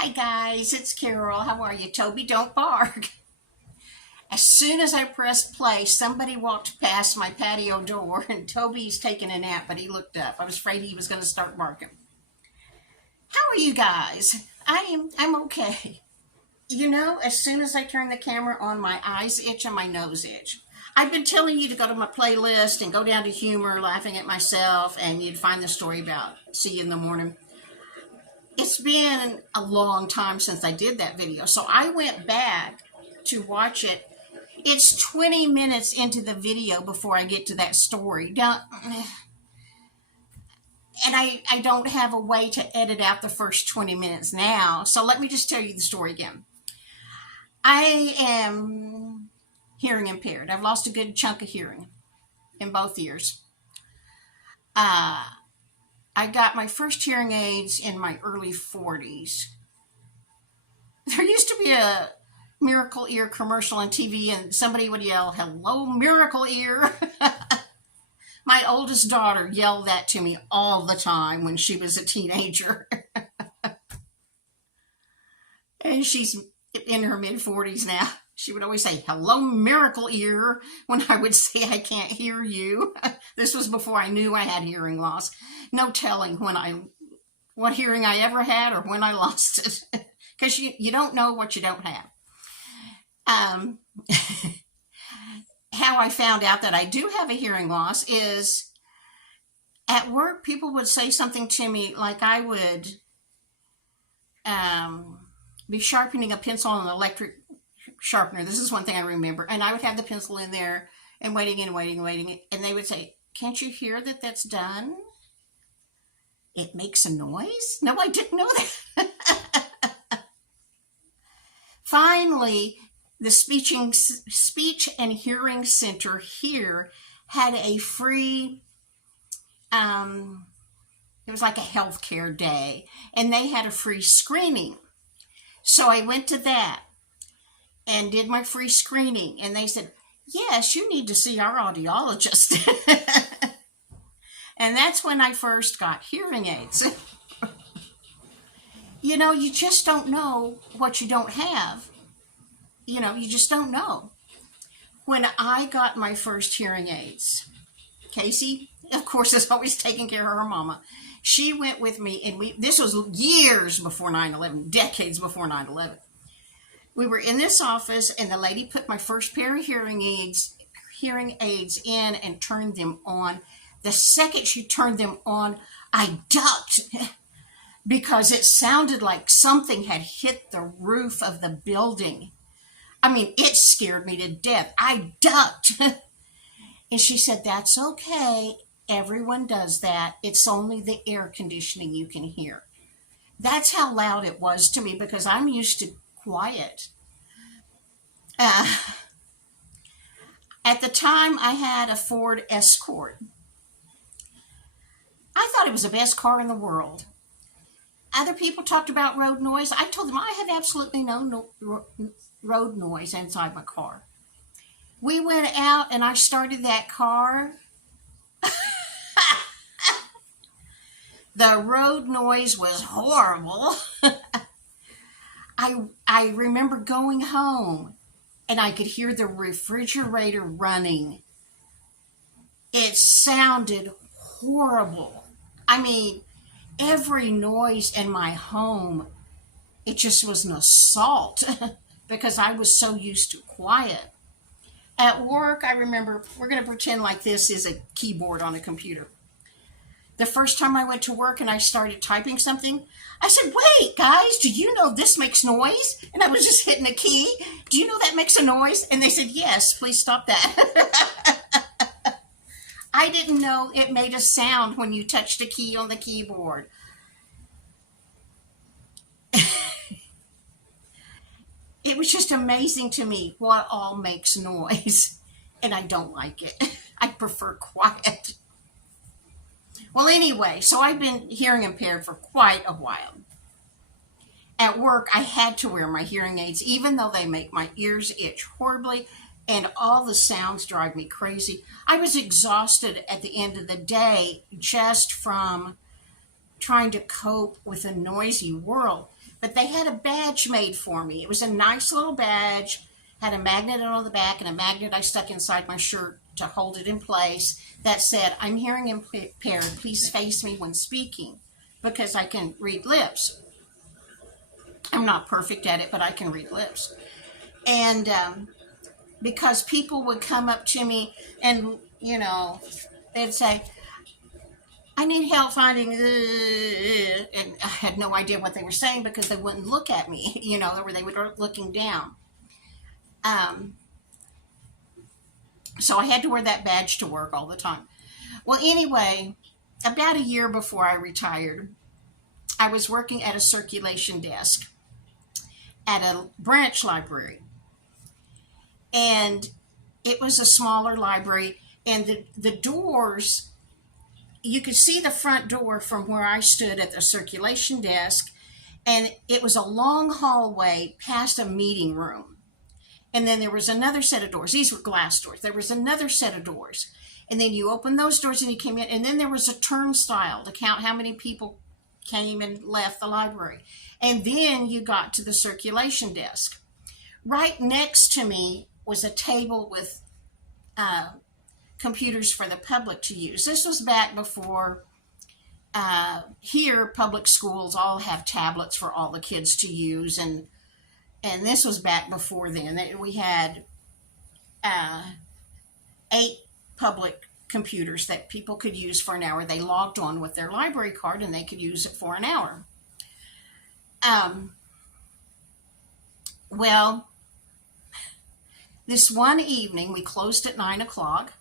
Hi guys, it's Carol. How are you? Toby, don't bark. As soon as I pressed play, somebody walked past my patio door and Toby's taking a nap, but he looked up. I was afraid he was going to start barking. How are you guys? I'm okay. As soon as I turn the camera on, my eyes itch and my nose itch. I've been telling you to go to my playlist and go down to humor, laughing at myself, and you'd find the story about see you in the morning. It's been a long time since I did that video, so I went back to watch it. It's 20 minutes into the video before I get to that story. Now, and I don't have a way to edit out the first 20 minutes now, so let me just tell you the story again. I am hearing impaired. I've lost a good chunk of hearing in both ears. I got my first hearing aids in my early 40s. There used to be a Miracle Ear commercial on TV, and somebody would yell, "Hello, Miracle Ear." My oldest daughter yelled that to me all the time when she was a teenager. And she's in her mid 40s now. She would always say, "Hello, Miracle Ear," when I would say, "I can't hear you." This was before I knew I had hearing loss. No telling what hearing I ever had or when I lost it. Because you don't know what you don't have. How I found out that I do have a hearing loss is at work, people would say something to me like I would be sharpening a pencil on an electric sharpener. This is one thing I remember. And I would have the pencil in there and waiting. And they would say, "Can't you hear that that's done? It makes a noise?" No, I didn't know that. Finally, the speech and hearing center here had a free, it was like a healthcare day, and they had a free screening. So I went to that and did my free screening, and they said, "Yes, you need to see our audiologist." And that's when I first got hearing aids. You just don't know what you don't have. You just don't know. When I got my first hearing aids, Casey, of course, is always taking care of her mama. She went with me, and this was years before 9/11, decades before 9/11. We were in this office, and the lady put my first pair of hearing aids in and turned them on. The second she turned them on, I ducked because it sounded like something had hit the roof of the building. I mean, it scared me to death. I ducked. And she said, "That's okay. Everyone does that. It's only the air conditioning you can hear." That's how loud it was to me because I'm used to quiet. Uh, at the time, I had a Ford Escort. I thought it was the best car in the world. Other people talked about road noise. I told them I have absolutely no road noise inside my car. We went out and I started that car. The road noise was horrible. I remember going home and I could hear the refrigerator running. It sounded horrible. I mean, every noise in my home, it just was an assault because I was so used to quiet. At work, I remember, we're going to pretend like this is a keyboard on a computer. The first time I went to work and I started typing something, I said, "Wait, guys, do you know this makes noise?" And I was just hitting a key. "Do you know that makes a noise?" And they said, "Yes, please stop that." I didn't know it made a sound when you touched a key on the keyboard. It was just amazing to me what all makes noise. And I don't like it. I prefer quiet. Well, anyway, so I've been hearing impaired for quite a while. At work, I had to wear my hearing aids, even though they make my ears itch horribly and all the sounds drive me crazy. I was exhausted at the end of the day just from trying to cope with a noisy world. But they had a badge made for me. It was a nice little badge, had a magnet on the back and a magnet I stuck inside my shirt to hold it in place that said, "I'm hearing impaired. Please face me when speaking," because I can read lips. I'm not perfect at it, but I can read lips. And because people would come up to me and, they'd say, "I need help finding," and I had no idea what they were saying because they wouldn't look at me, or they were looking down. So I had to wear that badge to work all the time. Well, anyway, about a year before I retired, I was working at a circulation desk at a branch library. And it was a smaller library, and the doors, you could see the front door from where I stood at the circulation desk, and it was a long hallway past a meeting room. And then there was another set of doors. These were glass doors. There was another set of doors. And then you opened those doors and you came in. And then there was a turnstile to count how many people came and left the library. And then you got to the circulation desk. Right next to me was a table with computers for the public to use. This was back before here public schools all have tablets for all the kids to use, and this was back before then. We had 8 public computers that people could use for an hour. They logged on with their library card and they could use it for an hour. Well, this one evening, we closed at 9 o'clock.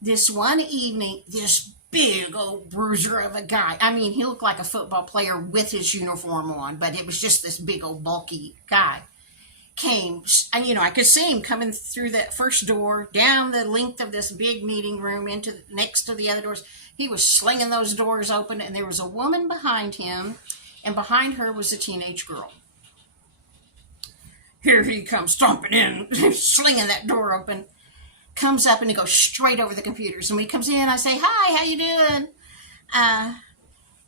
This one evening, this big old bruiser of a guy, I mean, he looked like a football player with his uniform on, but it was just this big old bulky guy, came, and I could see him coming through that first door, down the length of this big meeting room, into next to the other doors. He was slinging those doors open, and there was a woman behind him, and behind her was a teenage girl. Here he comes, stomping in, slinging that door open, comes up and he goes straight over the computers. And when he comes in, I say, "Hi, how you doing?"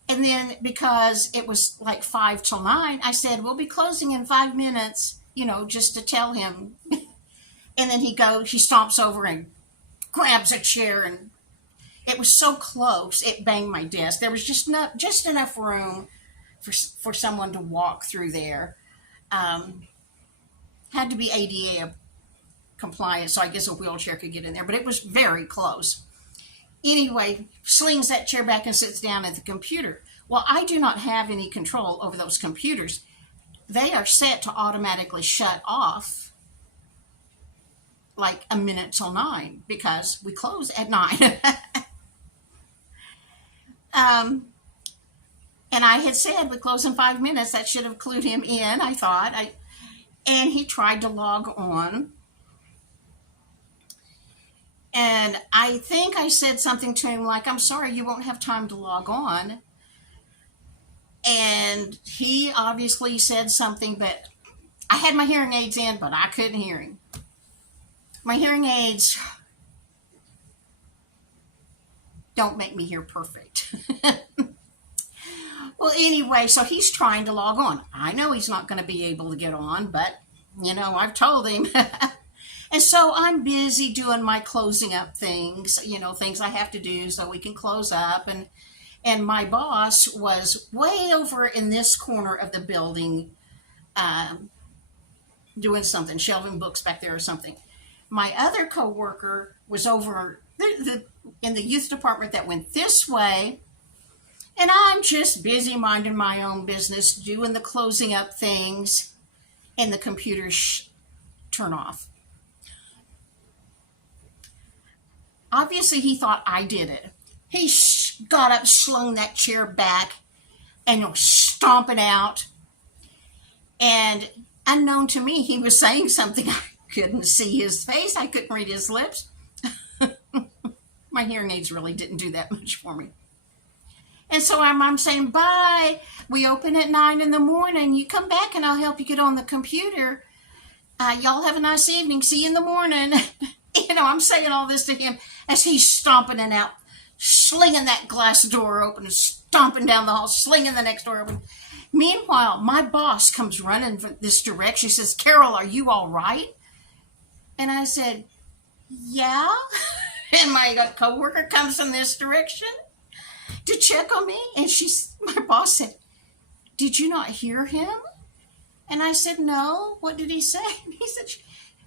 And then because it was like 5 till 9, I said, "We'll be closing in 5 minutes, just to tell him." And then he stomps over and grabs a chair, and it was so close, it banged my desk. There was just enough room for someone to walk through there. Had to be ADA compliant, so I guess a wheelchair could get in there, but it was very close. Anyway, slings that chair back and sits down at the computer. Well, I do not have any control over those computers. They are set to automatically shut off like a minute till 9 because we close at 9. And I had said we close in 5 minutes. That should have clued him in, I thought. And he tried to log on. And I think I said something to him like, "I'm sorry, you won't have time to log on." And he obviously said something, but I had my hearing aids in, but I couldn't hear him. My hearing aids don't make me hear perfect. Well, anyway, so he's trying to log on. I know he's not going to be able to get on, but, I've told him. And so I'm busy doing my closing up things, things I have to do so we can close up. And my boss was way over in this corner of the building doing something, shelving books back there or something. My other coworker was over in the youth department that went this way. And I'm just busy minding my own business, doing the closing up things, and the computers turn off. Obviously, he thought I did it. He got up, slung that chair back, and was stomping out. And unknown to me, he was saying something. I couldn't see his face. I couldn't read his lips. My hearing aids really didn't do that much for me. And so I'm saying, "Bye. We open at 9 in the morning. You come back and I'll help you get on the computer. Y'all have a nice evening. See you in the morning." I'm saying all this to him as he's stomping and out, slinging that glass door open and stomping down the hall, slinging the next door open. Meanwhile, my boss comes running from this direction. She says, Carol, are you all right? And I said, yeah. And my coworker comes from this direction to check on me. And my boss said, did you not hear him? And I said, no. What did he say? And he said,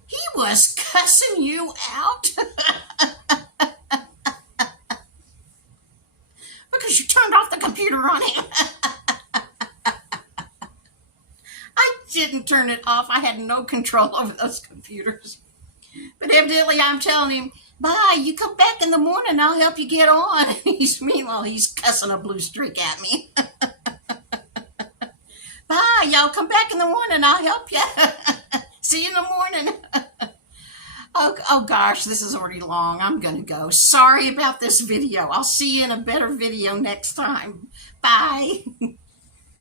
he was cussing you out because you turned off the computer on him. I didn't turn it off. I had no control over those computers. But evidently I'm telling him, bye, you come back in the morning, I'll help you get on. Meanwhile, he's cussing a blue streak at me. Bye, y'all come back in the morning, I'll help you. See you in the morning. Oh gosh, this is already long. I'm going to go. Sorry about this video. I'll see you in a better video next time. Bye.